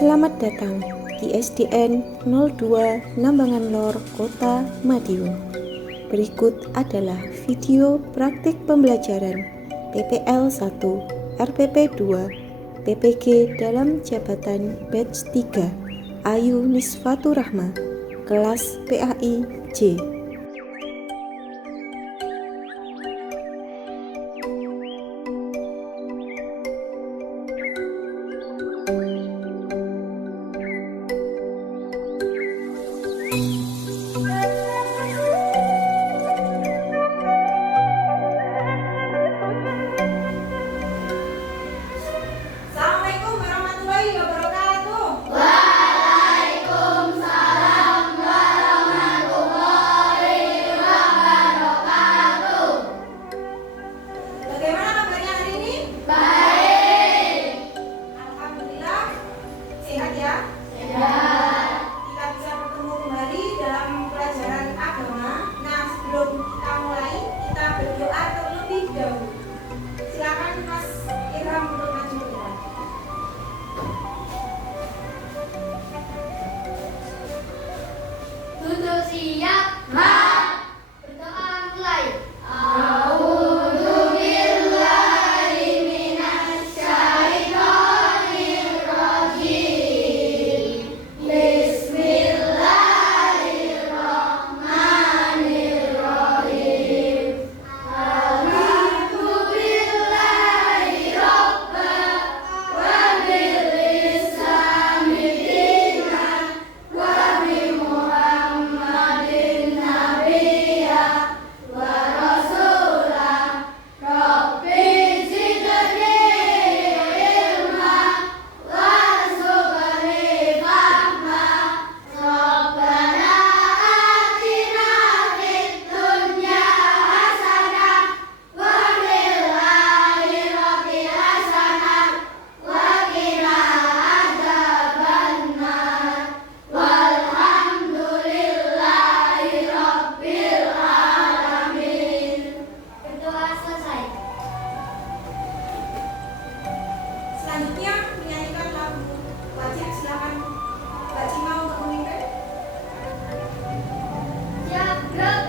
Selamat datang di SDN 02 Nambangan Lor, Kota Madiun. Berikut adalah video praktik pembelajaran PPL 1, RPP 2, PPG dalam jabatan batch 3, Ayu Nisfatur Rahma, kelas PAI J. Assalamualaikum warahmatullahi wabarakatuh. Waalaikumsalam warahmatullahi wabarakatuh. Bagaimana kabarnya hari ini? Baik. Alhamdulillah. Sehat ya? Sehat. Kita bisa bertemu kembali dalam pelajaran agama. Nah, sebelum kita mulai, kita berdoa terlebih dahulu. Silakan Mas Irham untuk maju ke depan. Duduk siap. Berdoa mulai. A'udzu billahi minasy syaithanir rajim. Bismillahirrahmanirrahim. Alhamdulillahi rabbil wa bil islami dinan wa bi Muhammadin nabiyya wa rasulah. Rabbi zidni ilma warzuqni fahma. Rabbana atina fid dunya hasanah wa fil akhirati hasanah wa qina adzabannar. Walhamdulillahi rabbil alamin. Berdoa selesai. Selanjutnya menyanyikan lagu wajib. Silakan Mbak Cima untuk memimpin. Jagrut.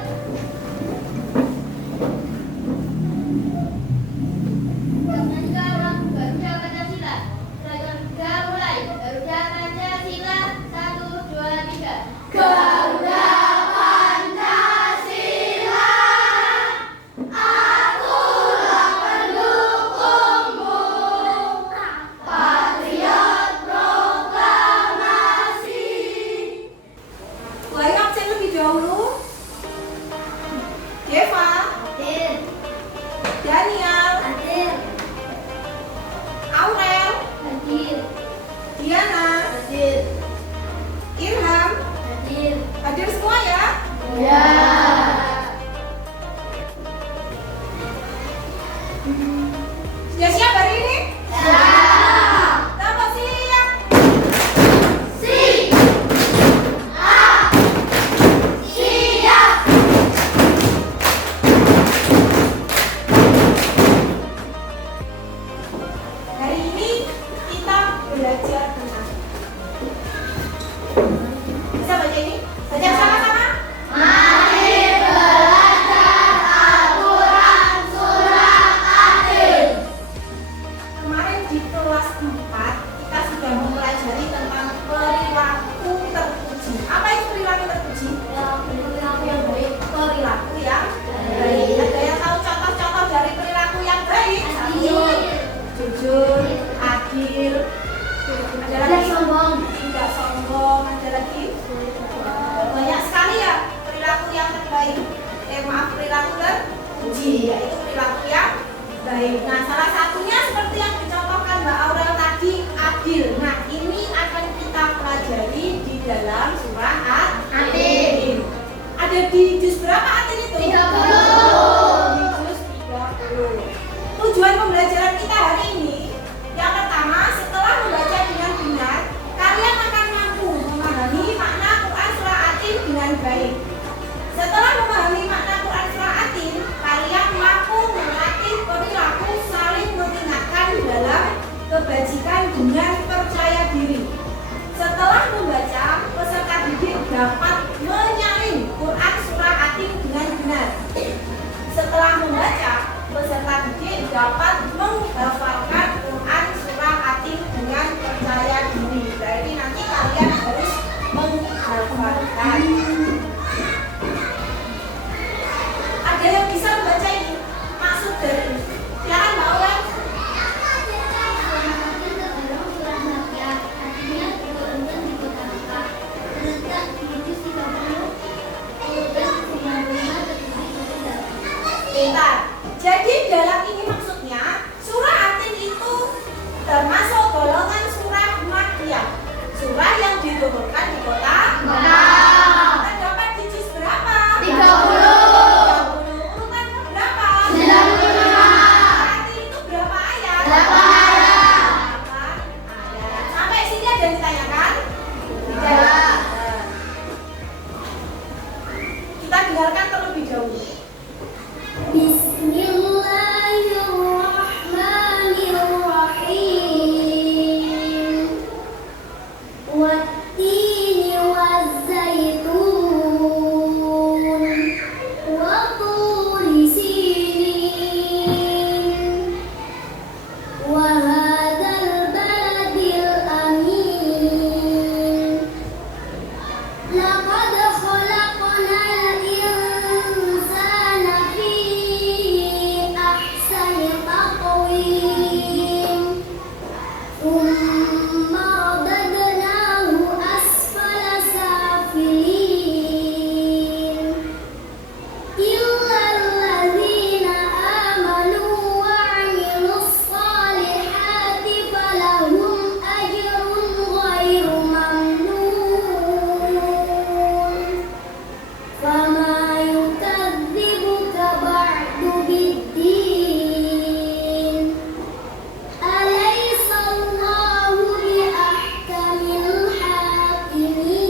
Menyanyikan lagu Garuda Pancasila. Seragam Garuda mulai. Garuda Pancasila 1, 2, 3. Garuda Pancasila, akulah pendukungmu. Patriot proklamasi. Mulai absen lebih dahulu. Deva, Hadir. Daniel, Hadir. Aurel, Hadir. Diana, Hadir. Irham. Hadir. Hadir semua ya? Ya. Sudah siap hari ini? Siap. Tambah siap. Siap. Siap. Hari ini kita belajar tentang. Bisa baca ini? Baca sama-sama. Mari belajar Al-Quran Surah Adil. Kemarin di kelas 4 kita sudah mempelajari tentang perilaku terpuji. Apa itu perilaku terpuji? Perilaku yang baik. Perilaku yang baik. Ada yang tahu contoh-contoh dari perilaku yang baik? Adil. Jujur, adil. Ada lagi? Tidak sombong. Tidak sombong. Ada lagi? Banyak sekali ya perilaku yang terbaik. Perilaku terpuji, yaitu perilaku yang baik. Nah, salah satunya seperti yang dicontohkan Mbak Aurel tadi, adil. Nah, ini akan kita pelajari di dalam surah Adil. Ada di juz berapa adil itu? 30. Di juz 30. Tujuan pembelajaran kita hari ini, yang pertama, setelah membaca dengan benar, kalian akan mampu memahami makna Quran surah Atin dengan baik. Setelah memahami makna Quran surah Atin, kalian mampu melatih perilaku dihafalkan. Ada yang bisa membaca ini maksud dari ini? Silakan Mbak Ulan. Bentar. Jadi dalam ini maksudnya surah Atin itu termasuk golongan surah Makkiyah. Surah yang diturunkan di kota Makkah. Terdapat di juz berapa? 30. Urutan berapa? 95. Atin itu berapa ayat? 8 ayat. 8 ayat. Sampai sini ada yang ditanyakan? Tidak. Kita dengarkan terlebih dahulu. Bismillahirrahmanirrahim. Wattini wazzaitun wa turi sinin wa hadzal baladil amin. Laqad khalaqnal insana fi ahsani taqwim. Thumma radadnahu asfala safilin. Illa alladzina amanu wa 'amilus solihati falahum ajrun ghairu mamnun. Fama yukadzibuka ba'du biddin. Alaysa Allahu biahkamil hakimin.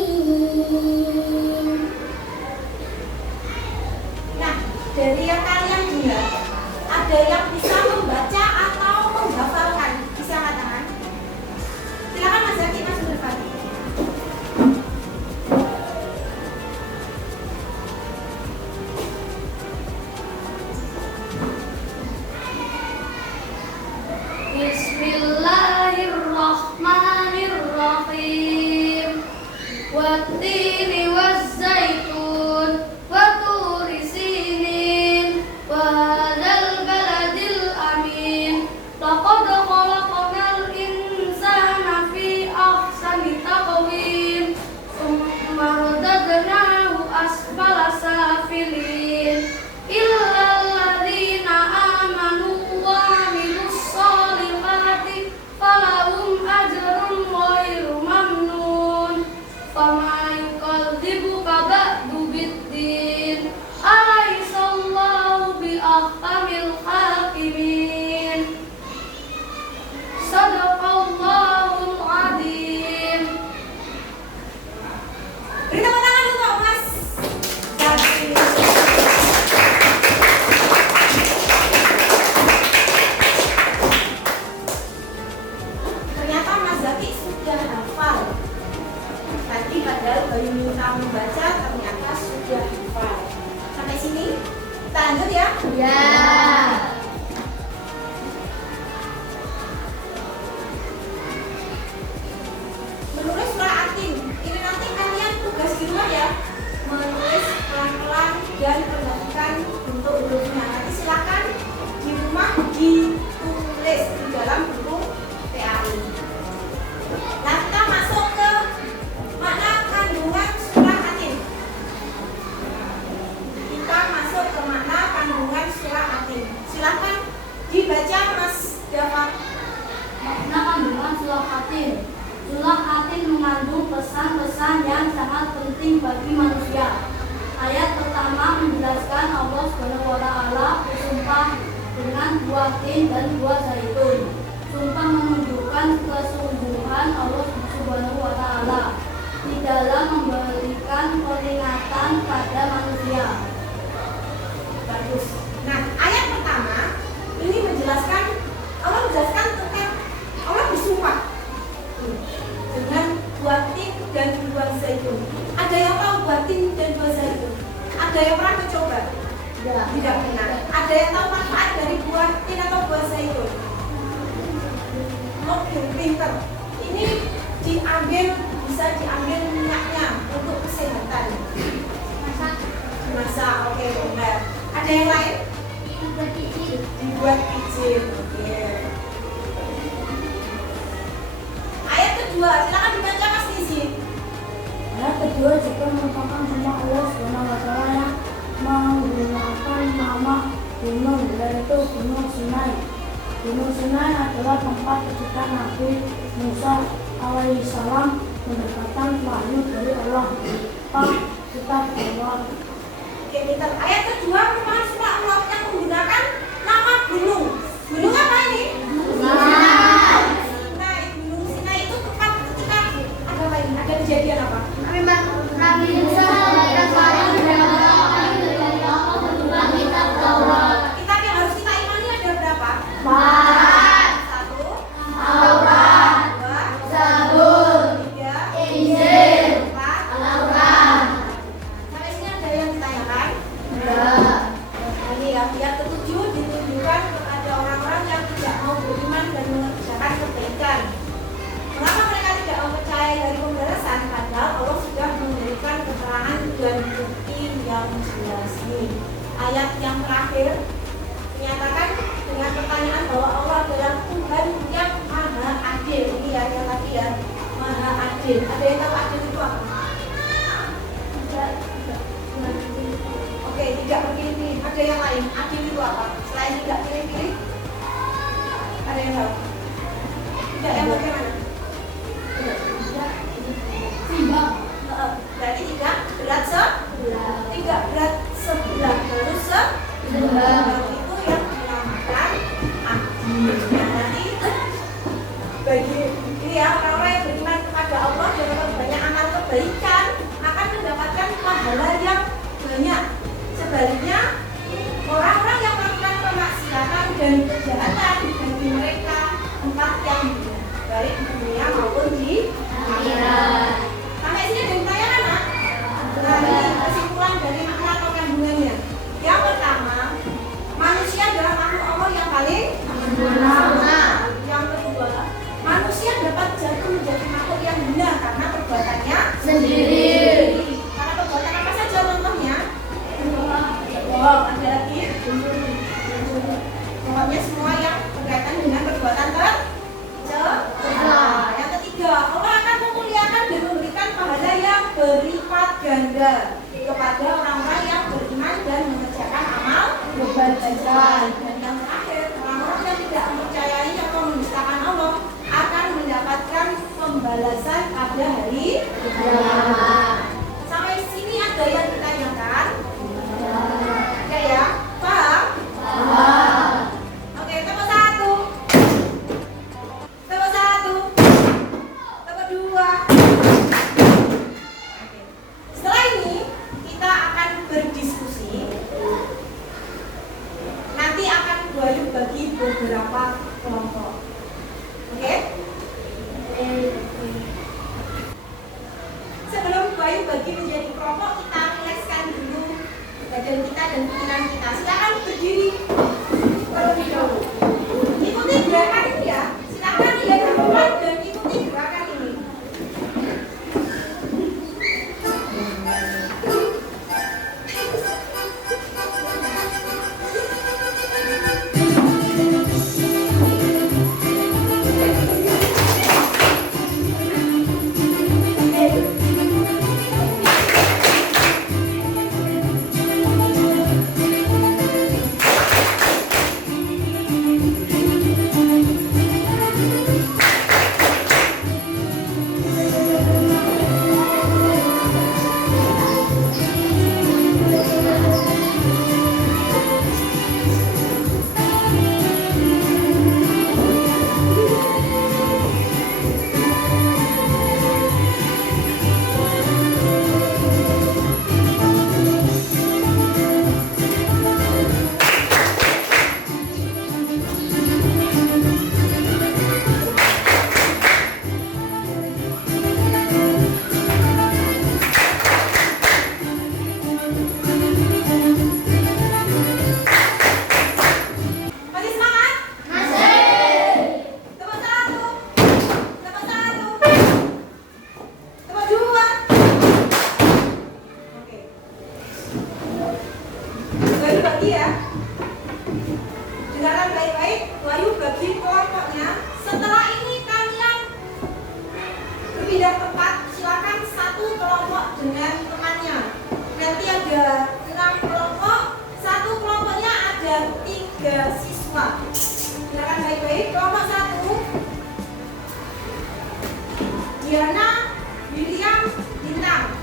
Nah, dari yang kalian dengar, ada yang bisa membaca atau menghafalkan? Bisa angkat tangan. Silakan Mas Zaki, Mas Nurfani. Bismillahirrahmanirrahim. Wattini wazzaitun wa turi sinin wa hadzal baladil amin. Laqad khalaqnal insana fi ahsani taqwim. Tsumma radadnahu asfala safilin. Illa alladzina amanu wa 'amilus solihati falahum ajrun ghairu mamnun. Fama yukadzibuka ba'du biddin. Alaysa Allahu biahkamil hakimin. Sadaqallahul adzim. Beri tepuk tangan untuk Mas Zaki. Ternyata Mas Zaki sudah hafal. Tadi padahal baru minta membaca, ternyata sudah hafal. Sampai sini, kita lanjut ya. Ya. Menulis surah Atin. Ini nanti kalian tugas di rumah ya. Menulis pelan-pelan dan perhatikan bentuk hurufnya. Nanti silakan di rumah ditulis di dalam buku PAI. Nah, kita masuk ke makna kandungan surah Atin. Kita masuk ke makna kandungan surah Atin. Silakan dibaca Mas Dava. Makna kandungan surah Atin. Surah Atin mengandung pesan-pesan yang sangat penting bagi manusia. Ayat pertama menjelaskan Allah SWT bersumpah dengan buah tin dan buah zaitun. Sumpah menunjukkan kesungguhan Allah SWT di dalam memberikan peringatan pada manusia. Bagus. Nah, ayat pertama ini menjelaskan Allah menjelaskan tentang Allah bersumpah dengan buah tin dan buah zaitun. Ada yang tahu buah tin dan buah zaitun? Ada yang pernah mencoba? Tidak pernah. Ada yang tahu manfaat dari buah tin atau buah zaitun? Oke, pinter. Ini diambil, bisa diambil minyaknya untuk kesehatan. yang lain? Dibuat izin. Oke. Ayat kedua, silakan dibaca Mas Nisi. Ayat kedua juga merupakan nama Allah SWT yang menggunakan nama gunung, yaitu Gunung Sinai. Gunung Sinai adalah tempat ketika Nabi Musa alaihissalam mendapatkan wahyu dari Allah berupa kitab Taurat. Oke, pintar. Ayat kedua merupakan surah Allah yang menggunakan nama gunung. Gunung apa ini? Sinai. Gunung Sinai itu tempat ketika ada apa ini? Ada kejadian apa? Nabi Musa alaihissalam mendapatkan wahyu dari Allah berupa kitab Taurat. Kitab yang harus kita imani ada berapa? 1, Taurat, 2, Zabur, 3, Injil, 4. Al-Quran. Sampai sini ada yang ditanyakan? Enggak. Nah, ini ya, ayat ketujuh ditujukan kepada orang-orang yang tidak mau beriman dan mengerjakan kebaikan. Mengapa mereka tidak mau percaya dari pembalasan? Padahal Allah sudah memberikan keterangan dan bukti yang jelas. Nih, ayat yang terakhir menyatakan dengan pertanyaan bahwa Allah adalah Tuhan yang maha adil. Ini ya yang tadi ya, maha adil. Ada yang tahu adil itu apa? Oke, tidak berpilih-pilih. Ada yang lain? Adil itu apa? Selain tidak pilih-pilih, ada yang tahu? Tidak yang bagaimana? Berarti tidak berat tidak berat sebelah, baru sebelah. Itu yang dinamakan adil. Nah, nanti bagi ini ya orang-orang yang beriman kepada Allah dan banyak amal kebaikan akan mendapatkan pahala yang banyak. Sebaliknya orang-orang yang melakukan kemaksiatan dan kejahatan bagi mereka tempat yang hina, baik di dunia maupun di akhirat. Sampai sini ada yang pertanyaan, Nak? Nah, ini kesimpulan dari makna atau kandungannya. Yang pertama, manusia adalah makhluk Allah yang paling sempurna. Yang kedua, manusia dapat jatuh menjadi makhluk yang hina karena perbuatannya sendiri. Karena perbuatan apa saja contohnya? Bohong, ada lagi? Pokoknya semua yang berkaitan dengan perbuatan tercela. Yang ketiga, Allah akan memuliakan dan memberikan pahala yang berlipat ganda kepada orang-orang yang beriman dan mengerjakan amal kebaikan. Dan yang terakhir, orang-orang yang tidak mempercayai atau mendustakan Allah akan mendapatkan pembalasan pada hari kiamat. Sampai sini ada yang ditanyakan? Ada ya? Paham? Oke, tepuk 1. Tepuk 1. Tepuk 2. Setelah ini kita akan berdiskusi. Nanti akan Bayu bagi beberapa kelompok. Oke? Sebelum Bayu bagi menjadi kelompok, kita rilekskan dulu badan kita dan pikiran kita. Silakan berdiri terlebih dahulu. Ikuti gerakan ini ya. Silakan lihat depan dan ikuti gerakan ini. 3 siswa. Silakan baik-baik. Kelompok 1 Diana William Bintang.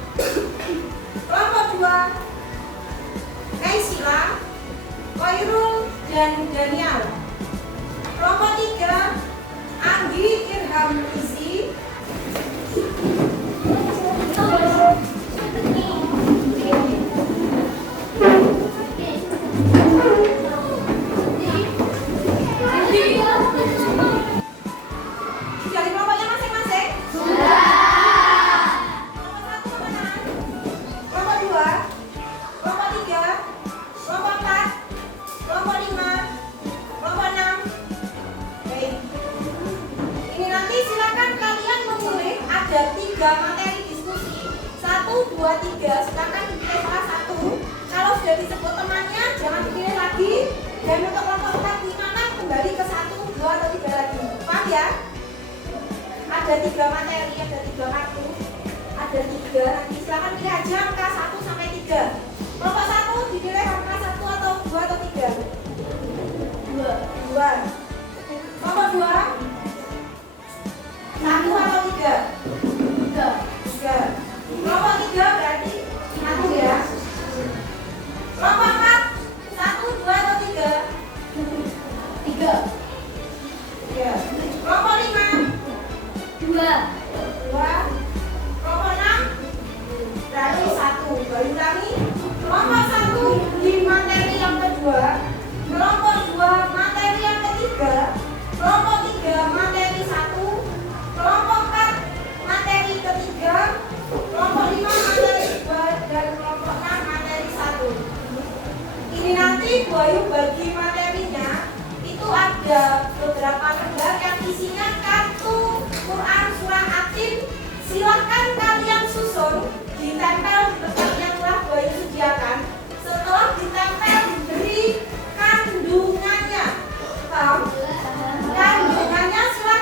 Kelompok 2 Kaisila Koirul dan Daniel. Kelompok 3 Anggi Irham Izi. Dari kelompoknya masing-masing? Sudah. Kelompok 1 kemana? Kelompok 2, kelompok 3, kelompok 4, kelompok 5, kelompok 6. Baik. Ini nanti silakan kalian memilih ada 3 materi diskusi. 1, 2, 3. Silakan dipilih salah satu. Kalau sudah disebut temannya jangan dipilih lagi. Dan untuk kelompok 4, 5, 6 kembali ke 1, 2 atau 3 lagi. Paham ya? Ada 3 materi, ada 3 kartu, ada 3. Nanti silakan pilih aja angka 1 sampai 3. Kelompok 1 dipilih angka 1 atau 2 atau 3? 2. Kelompok 2 1 atau 3? 3. Kelompok 3 berarti 1 ya. Kelompok 4 1, 2 atau 3? 3. Kelompok 5 2. Kelompok 6 berarti 1. Baru ulangi. Kelompok 1 di materi yang kedua. Kelompok 2 materi yang ketiga. Kelompok 3 materi 1. Kelompok 4 materi ketiga. Kelompok 5 materi 2. Dan kelompok 6 materi 1. Ini nanti Bu Ayu bagi materinya. Itu ada beberapa lembar yang isinya kartu Quran surah Atin. Silahkan kalian susun, ditempel di tempat yang telah Bu Ayu sediakan. Setelah ditempel diberi kandungannya. Kandungannya silahkan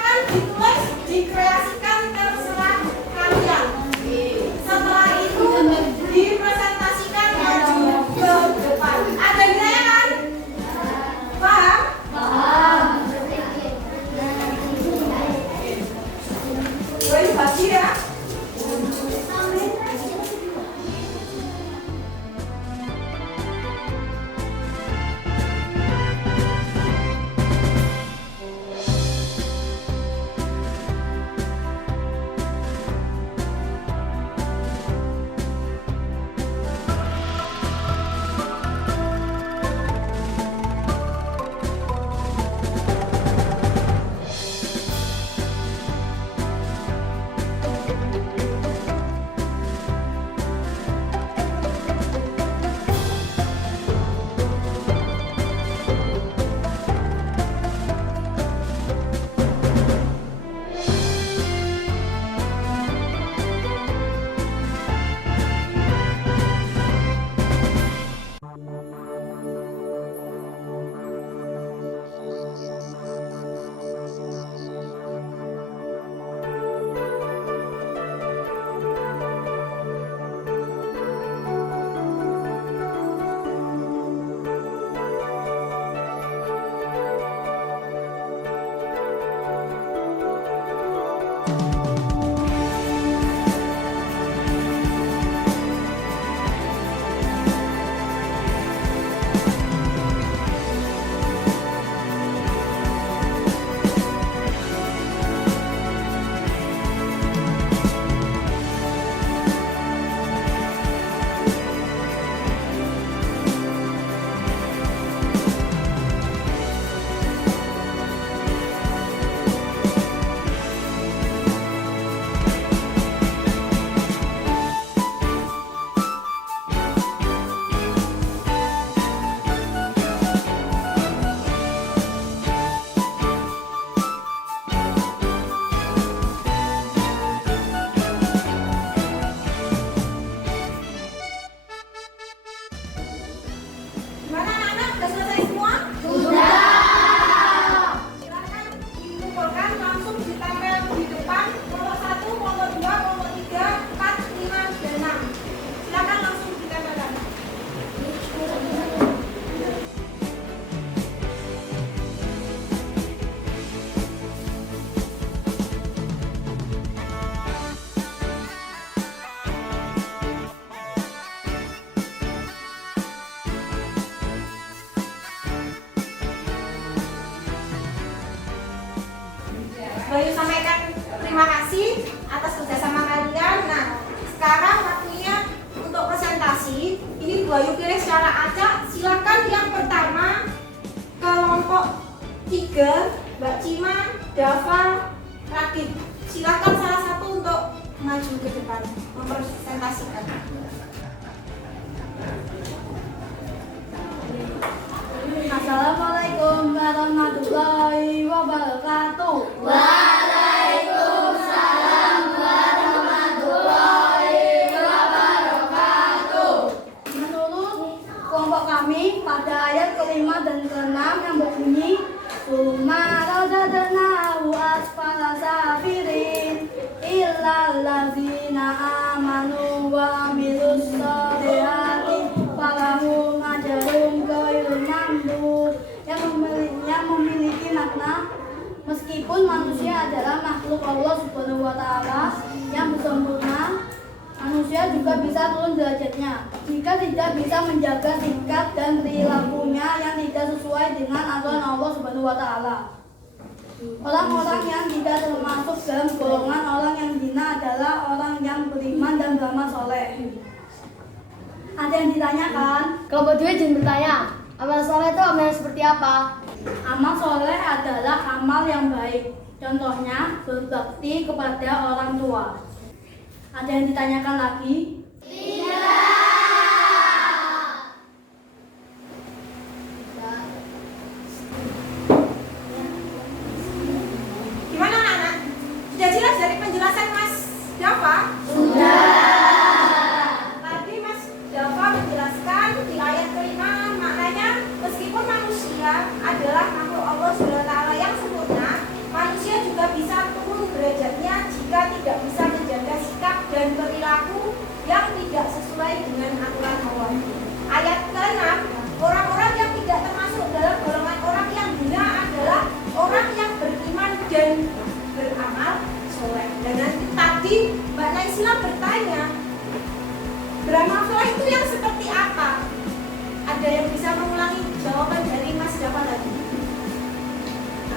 Bayu sampaikan terima kasih atas kerjasama kalian. Nah, sekarang waktunya untuk presentasi. Ini Bayu pilih secara acak. Silakan yang pertama kelompok 3, Mbak Cima, Dava, Radit. Silakan salah satu untuk maju ke depan mempresentasikan. Assalamualaikum warahmatullahi wabarakatuh. Waalaikumsalam warahmatullahi wabarakatuh. Menurut kelompok kami pada ayat kelima dan keenam yang berbunyi Summa radadnahu asfala safirin illal ladzina amanu wa amilus sholihati falahum ajrun ghairu mamnun. Yang memiliki makna meskipun manusia adalah makhluk Allah Subhanahu wa taala yang sempurna, manusia juga bisa turun derajatnya jika tidak bisa menjaga sikap dan perilakunya yang tidak sesuai dengan aturan Allah Subhanahu wa taala. Orang-orang yang tidak termasuk dalam golongan orang yang hina adalah orang yang beriman dan beramal soleh. Ada yang ditanyakan? Kelompok 2 izin bertanya, amal soleh itu amal yang seperti apa? Amal soleh adalah amal yang baik. Contohnya berbakti kepada orang tua. Ada yang ditanyakan lagi? Gimana anak-anak? Sudah jelas dari penjelasan Mas Dava? Tadi Mas Dava menjelaskan di ayat kelima maknanya meskipun manusia adalah makhluk Allah SWT yang sempurna, manusia juga bisa turun derajatnya jika tidak bisa menjaga sikap dan perilaku yang tidak sesuai dengan aturan Allah. Ayat ke-6, orang-orang yang tidak termasuk dalam golongan orang yang hina adalah orang yang beriman dan beramal soleh. Dan nanti tadi Mbak Naisila bertanya, beramal soleh itu yang seperti apa? Ada yang bisa mengulangi jawaban dari Mas Dava tadi?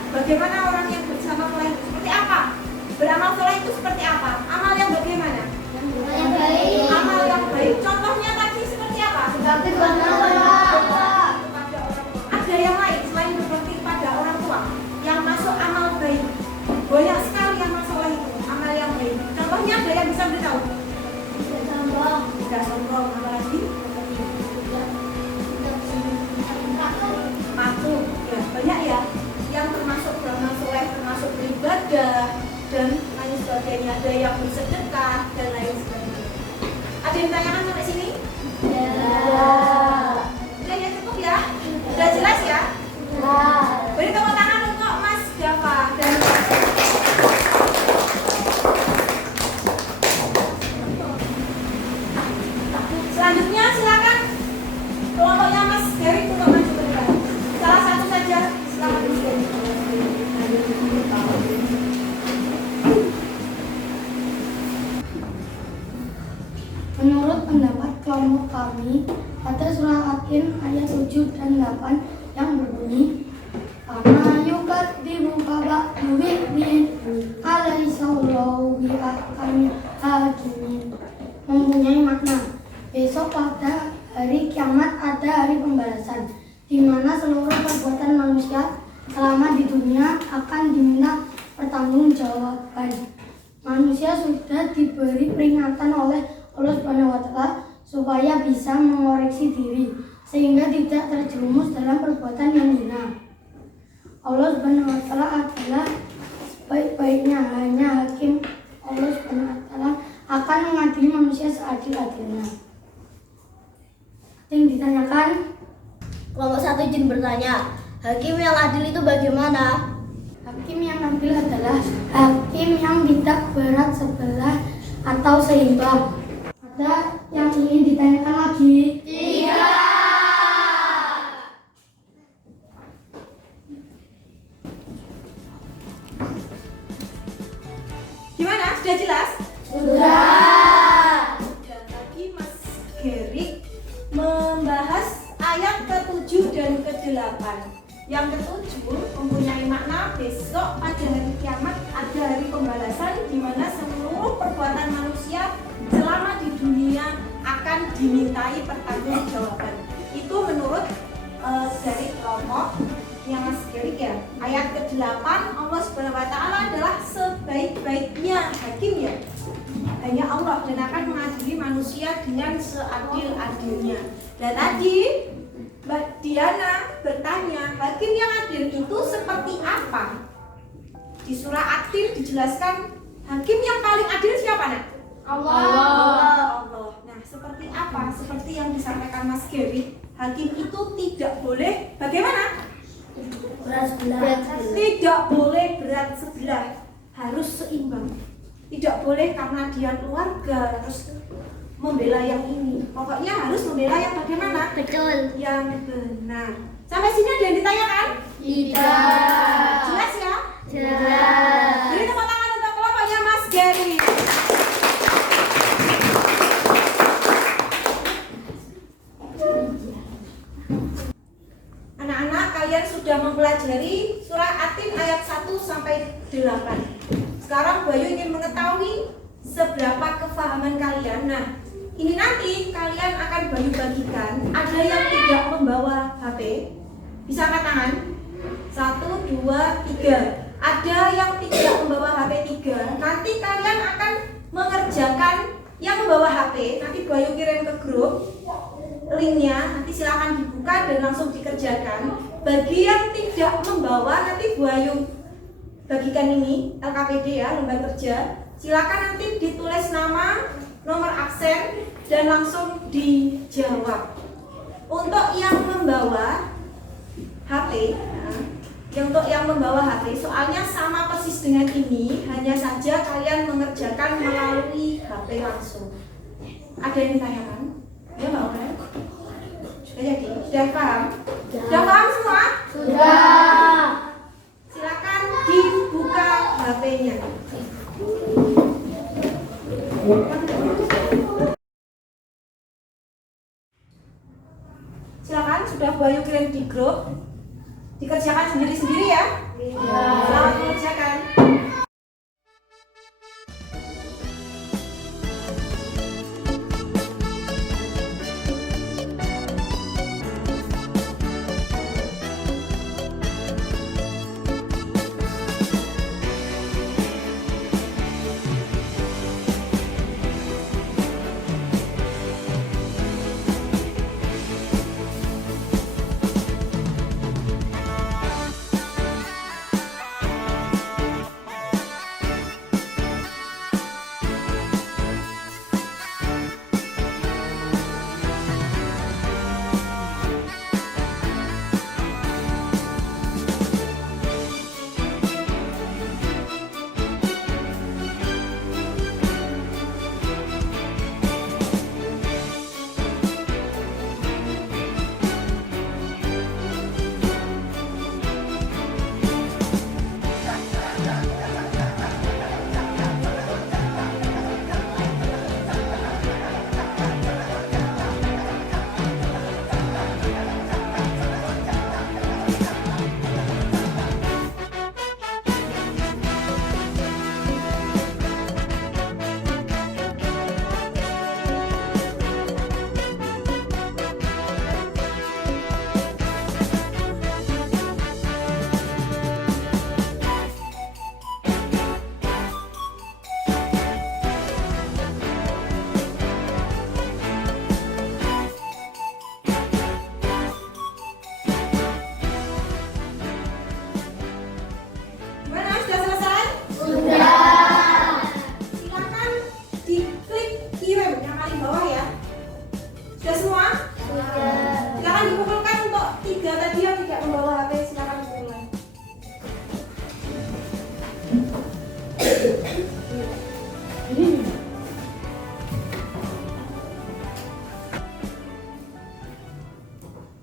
Bagaimana orang yang bersama soleh itu seperti apa? Beramal soleh itu seperti apa? Amal yang bagaimana? Yang baik. Amal yang baik. Contohnya tadi seperti apa? Berbakti kepada orang tua. Ada yang lain selain berbakti pada orang tua yang masuk amal baik. Banyak sekali amal soleh itu, amal yang baik. Contohnya ada yang bisa beritahu? Tidak sombong, apa lagi? Patuh, ya banyak ya. Yang termasuk amal soleh, termasuk beribadah dan lain sebagainya. Ada yang bersedekah dan lain sebagainya. Ada yang ditanyakan sampai sini? Udah ya, cukup ya? Udah jelas ya? Beri tepuk tangan untuk Mas Dava dan selanjutnya silakan kelompoknya Mas Derik untuk maju ke depan. Salah satu saja, silakan Mas Derik. Menurut pendapat kelompok kami, pada surah Al-Hakim ayat 7 dan 8 yang berbunyi Ama yukadzibu ba'du bi'in alaihissallahu bi'ahkamil hakimin, mempunyai makna besok pada hari kiamat ada hari pembalasan di mana seluruh perbuatan manusia selama di dunia akan diminta pertanggungjawaban. Manusia sudah diberi peringatan oleh Allah Subhanahu wa taala supaya bisa mengoreksi diri sehingga tidak terjerumus dalam perbuatan yang hina. Allah Subhanahu wa taala adalah sebaik-baiknya, hanya hakim. Allah Subhanahu wa taala akan mengadili manusia seadil-adilnya. Yang ditanyakan? Kelompok 1 izin bertanya, hakim yang adil itu bagaimana? Hakim yang adil adalah hakim yang tidak berat sebelah atau seimbang. Ada yang ingin ditanyakan lagi? Gimana? Sudah jelas? Sudah. Dan tadi Mas Gerik membahas ayat ke-7 dan ke-8 Yang ketujuh, mempunyai makna besok pada hari kiamat ada hari pembalasan di mana seluruh perbuatan manusia selama di dunia akan dimintai pertanggungjawaban. Itu menurut dari kelompok yang Mas-Gerik ya. Ayat ke-8, Allah Subhanahu wa taala adalah sebaik-baiknya hakim ya. Hanya Allah dan akan mengadili manusia dengan seadil-adilnya. Dan tadi Mbak Diana bertanya, hakim yang adil itu seperti apa? Di surah At-Tin dijelaskan hakim yang paling adil siapa nak? Allah. Nah, seperti apa? Seperti yang disampaikan Mas Geri, hakim itu tidak boleh bagaimana? Berat sebelah. Tidak boleh berat sebelah, harus seimbang. Tidak boleh karena dia keluarga harus membela yang ini. Pokoknya harus membela yang bagaimana? Betul. Yang benar. Sampai sini ada yang ditanyakan? Tidak. Jelas ya? Jelas. Beri tepuk tangan untuk kelompoknya Mas Geri. Anak-anak, kalian sudah mempelajari surah At-Tin ayat 1 sampai 8. Sekarang Bayu ingin mengetahui seberapa kefahaman kalian. Nah, ini nanti kalian akan Bayu bagikan. Ada yang tidak membawa HP, bisa angkat tangan. 1, 2, 3. Ada yang tidak membawa HP 3. Nanti kalian akan mengerjakan yang membawa HP. Nanti Bayu kirim ke grup linknya. Nanti silakan dibuka dan langsung dikerjakan. Bagi yang tidak membawa, nanti Bayu bagikan ini LKPD ya, lembar kerja. Silakan nanti ditulis nama, nomor absen dan langsung dijawab. Untuk yang membawa HP, untuk yang membawa HP, soalnya sama persis dengan ini, hanya saja kalian mengerjakan melalui HP langsung. Ada yang ditanyakan? Ya Mbak Oren? Sudah jadi? Sudah paham? Sudah paham semua? Sudah. Silakan dibuka HP-nya. Silakan, sudah Bayu kirim di grup. Dikerjakan sendiri-sendiri ya. Selamat mengerjakan.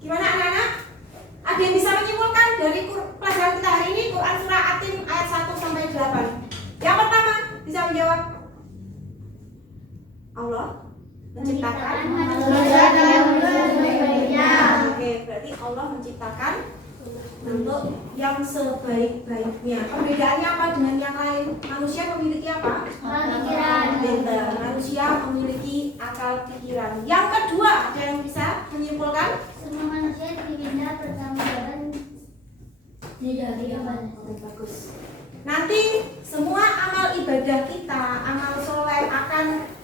Gimana anak-anak? Ada yang bisa menyimpulkan dari pelajaran kita hari ini Quran Surah At-Tin ayat 1 sampai 8? Yang pertama, bisa menjawab. Allah menciptakan manusia dengan sebaik-baiknya. Oke, berarti Allah menciptakan untuk yang sebaik-baiknya. Perbedaannya apa dengan yang lain? Manusia memiliki apa? Pikiran. Pintar. Manusia memiliki akal pikiran. Yang kedua, ada yang bisa menyimpulkan? Semua manusia diminta pertanggungjawaban dari amal. Bagus. Nanti semua amal ibadah kita, amal soleh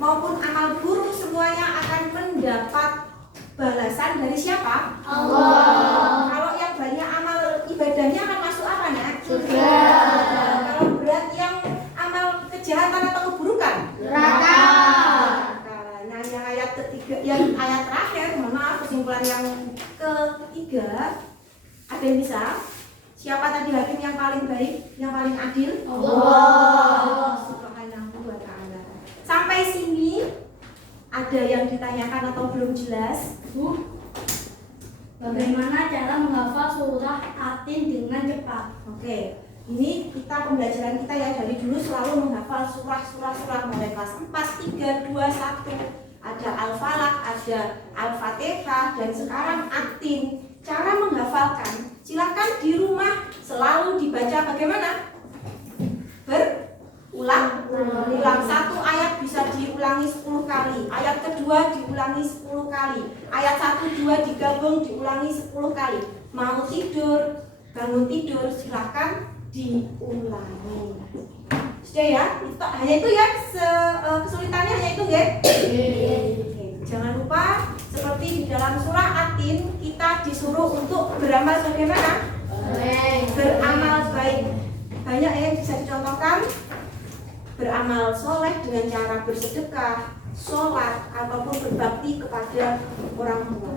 maupun amal buruk semuanya akan mendapat balasan dari siapa? Allah. Kalau yang banyak amal ibadahnya akan masuk apa nak? Surga. Kalau berat yang amal kejahatan atau keburukan? Neraka. Nah, yang ayat ketiga, yang ayat terakhir, mohon maaf, kesimpulan yang ketiga, ada yang bisa? Siapa tadi hakim yang paling baik, yang paling adil? Allah Subhanahu wa ta'ala. Sampai sini ada yang ditanyakan atau belum jelas? Bu, bagaimana cara menghafal surah Atin dengan cepat? Oke, ini kita pembelajaran kita ya dari dulu selalu menghafal surah mulai kelas 4, 3, 2, 1. Ada Al-Falaq, ada Al-Fatihah, dan sekarang Atin. Cara menghafalkan, silakan di rumah selalu dibaca bagaimana? Berulang. Satu ayat bisa diulangi 10 kali. Ayat kedua diulangi 10 kali. Ayat 1, 2 digabung diulangi 10 kali. Mau tidur, bangun tidur, silakan diulangi. Sudah ya? Hanya itu ya, kesulitannya hanya itu ya? Oke. Jangan lupa seperti di dalam surah Atin kita disuruh untuk beramal bagaimana? Beramal baik. Banyak yang bisa dicontohkan. Beramal soleh dengan cara bersedekah, sholat, ataupun berbakti kepada orang tua.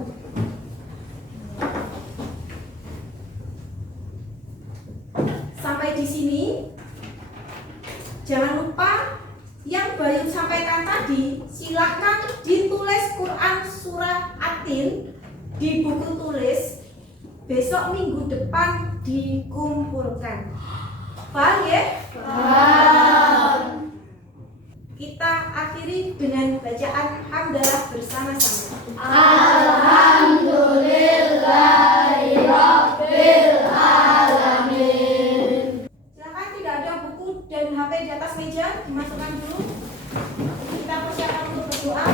Sampai di sini. Jangan lupa yang Bayu sampaikan tadi, silahkan ditulis Quran surah Atin di buku tulis. Besok minggu depan dikumpulkan. Paham ya? Paham. Kita akhiri dengan bacaan hamdalah bersama-sama. Alhamdulillahirabbil alamin. Silakan, tidak ada buku dan HP di atas meja, dimasukkan dulu. Kita persiapkan untuk berdoa.